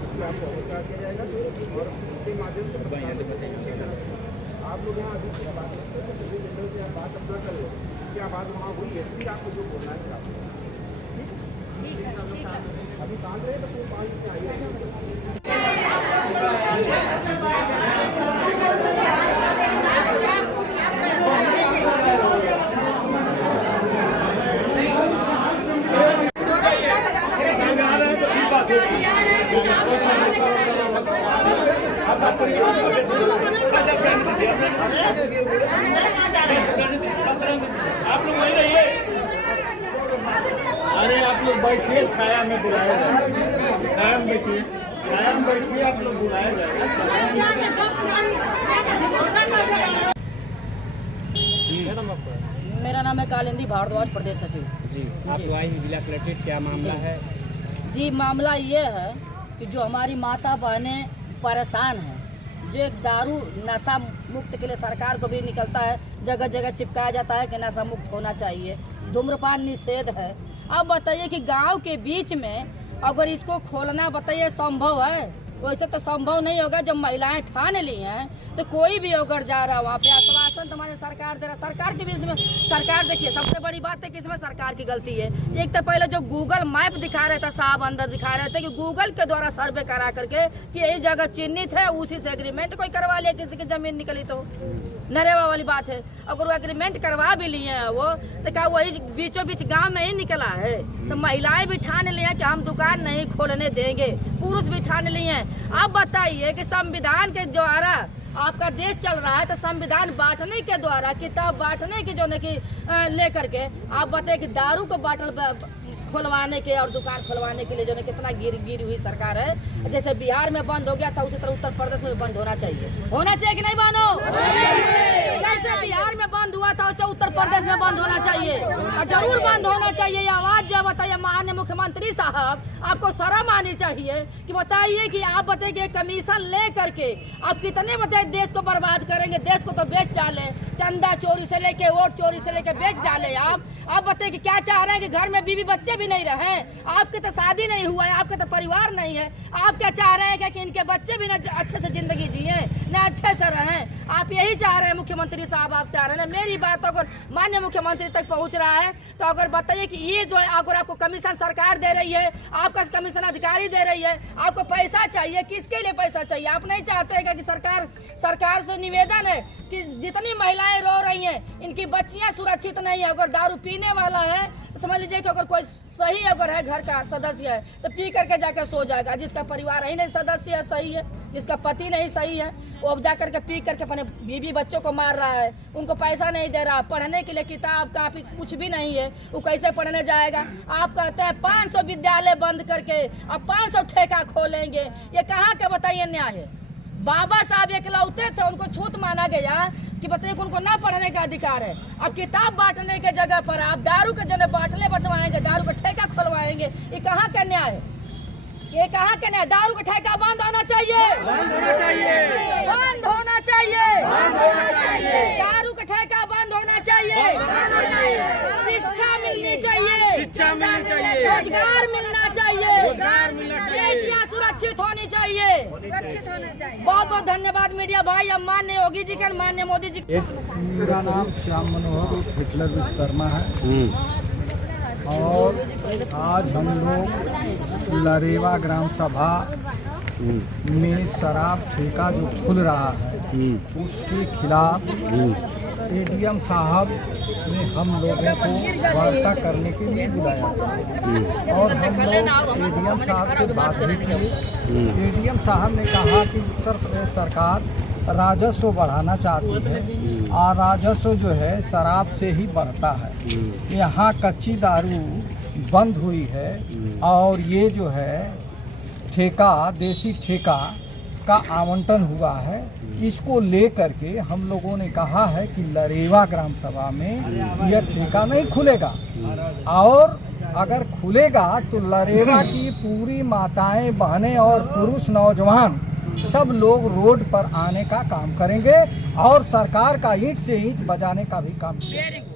जिससे आपको अवगत किया जाएगा और उसके माध्यम से आप लोग यहाँ अभी क्या बात करते हैं तो जनरल से आप बात अपना कर लो क्या बात वहाँ हुई है फिर आपको जो बोलना है आपको ठीक है अभी शांत रहे तो फिर बात आइए। आप लोग वही रहिए। अरे आप लोग बैठिए छाया में बुलाया जाएगा। छाया में बैठिए आप लोग बुलाया जाएगा। मेरा नाम है कालिंदी भारद्वाज, प्रदेश सचिव। जी आप तो आए जिला कलेक्ट्रेट, क्या मामला है? जी मामला ये है कि जो हमारी माता बहनें परेशान हैं, जो एक दारू नशा मुक्त के लिए सरकार को भी निकलता है, जगह जगह चिपकाया जाता है कि नशा मुक्त होना चाहिए, धूम्रपान निषेध है। अब बताइए कि गांव के बीच में अगर इसको खोलना बताइए संभव है? वैसे तो संभव नहीं होगा। जब महिलाएं ठान ली हैं तो कोई भी अगर जा रहा है वहाँ पे आश्वासन तो हमारे सरकार दे रहा। सरकार के भी इसमें सरकार देखिए सबसे बड़ी बात है कि इसमें सरकार की गलती है। एक तो पहले जो गूगल मैप दिखा रहे थे, साहब अंदर दिखा रहे थे कि गूगल के द्वारा सर्वे करा करके कि यही जगह चिन्हित है, उसी से एग्रीमेंट कोई करवा लिया, किसी की जमीन निकली तो नरेवा वाली बात है। अगर वो एग्रीमेंट करवा भी लिए हैं वो तो क्या वही बीचों बीच गांव में ही निकला है? तो महिलाएं भी ठान ली हैं कि हम दुकान नहीं खोलने देंगे, पुरुष भी ठान लिए हैं। अब बताइए कि संविधान के द्वारा आपका देश चल रहा है तो संविधान बांटने के द्वारा, किताब बांटने की जो कि लेकर के आप बताइए कि दारू को बाटल खुलवाने के और दुकान खुलवाने के लिए जो कितना गिरी हुई सरकार है। जैसे बिहार में बंद हो गया था उसी तरह उत्तर प्रदेश में बंद होना चाहिए कि नहीं बंद हो? जैसे बिहार में बंद हुआ था वैसे उत्तर प्रदेश में बंद होना चाहिए, जरूर बंद होना चाहिए। आवाज जो बताइए माननीय मुख्यमंत्री साहब, आपको शर्म आनी चाहिए कि बताइए कि आप बताइए कमीशन ले करके आप कितने बताइए देश को बर्बाद करेंगे। देश को तो बेच डाले, चंदा चोरी से लेके वोट चोरी से लेके बेच डाले आप बताइए कि क्या चाह रहे हैं कि घर में बीवी बच्चे भी नहीं रहे? आपके तो शादी नहीं हुआ है, आपके तो परिवार नहीं है। आप क्या चाह रहे हैं कि इनके बच्चे भी न अच्छे से जिंदगी जिए, न अच्छे से रहें? आप यही चाह रहे हैं मुख्यमंत्री साहब, आप चाह रहे हैं। मेरी बात अगर माननीय मुख्यमंत्री तक पहुंच रहा है तो अगर बताइए कि ये जो है अगर आपको कमीशन सरकार दे रही है, आपका कमीशन अधिकारी दे रही है, आपको पैसा चाहिए, किसके लिए पैसा चाहिए? आप नहीं चाहते हैं कि सरकार से निवेदन है कि जितनी महिलाएं रो रही हैं, इनकी बच्चियां सुरक्षित नहीं है। अगर दारू पीने वाला है समझ लीजिए कि अगर कोई सही अगर है घर का सदस्य है तो पी करके जाकर सो जाएगा। जिसका परिवार ही नहीं सदस्य है सही है, जिसका पति नहीं सही है, वो अब जा करके पी करके अपने बीवी बच्चों को मार रहा है, उनको पैसा नहीं दे रहा, पढ़ने के लिए किताब कापी कुछ भी नहीं है, वो कैसे पढ़ने जाएगा? आप कहते हैं 500 विद्यालय बंद करके अब 500 ठेका खोलेंगे, ये कहाँ का बताइए न्याय है? बाबा साहब इकलौते थे, उनको छूत माना गया कि बताइए उनको ना पढ़ने का अधिकार है। अब किताब बांटने के जगह पर आप दारू के जगह बाटले बंटवाएंगे, दारू का ठेका खुलवाएंगे, ये कहाँ का न्याय है? ये कहाँ का न्याय? दारू का ठेका बंद होना चाहिए, बंद होना चाहिए, बंद होना चाहिए, बंद होना चाहिए, दारू का ठेका बंद होना चाहिए, शिक्षा मिलनी चाहिए, शिक्षा मिलनी चाहिए, रोजगार मिलना चाहिए, रोजगार मिलना चाहिए, बेटियां सुरक्षित होनी चाहिए। बहुत बहुत धन्यवाद मीडिया भाई। अब माननीय योगी जी का, माननीय मोदी जी। मेरा नाम श्याम मनोहर हिटलर विश्वकर्मा है और आज हम लोग लरेवा ग्राम सभा में शराब ठेका जो खुल रहा है उसके खिलाफ एडीएम साहब ने हम लोगों को वार्ता करने के लिए बुलाया और हम लोग एडीएम साहब से बात भी की। एडीएम साहब ने कहा कि उत्तर प्रदेश सरकार राजस्व बढ़ाना चाहती है और राजस्व जो है शराब से ही बढ़ता है। यहाँ कच्ची दारू बंद हुई है और ये जो है ठेका, देसी ठेका का आवंटन हुआ है। इसको लेकर के हम लोगों ने कहा है कि लरेवा ग्राम सभा में यह ठेका नहीं खुलेगा और अगर खुलेगा तो लरेवा की पूरी माताएं, बहनें और पुरुष नौजवान सब लोग रोड पर आने का काम करेंगे और सरकार का ईंट से ईंट बजाने का भी काम करेंगे।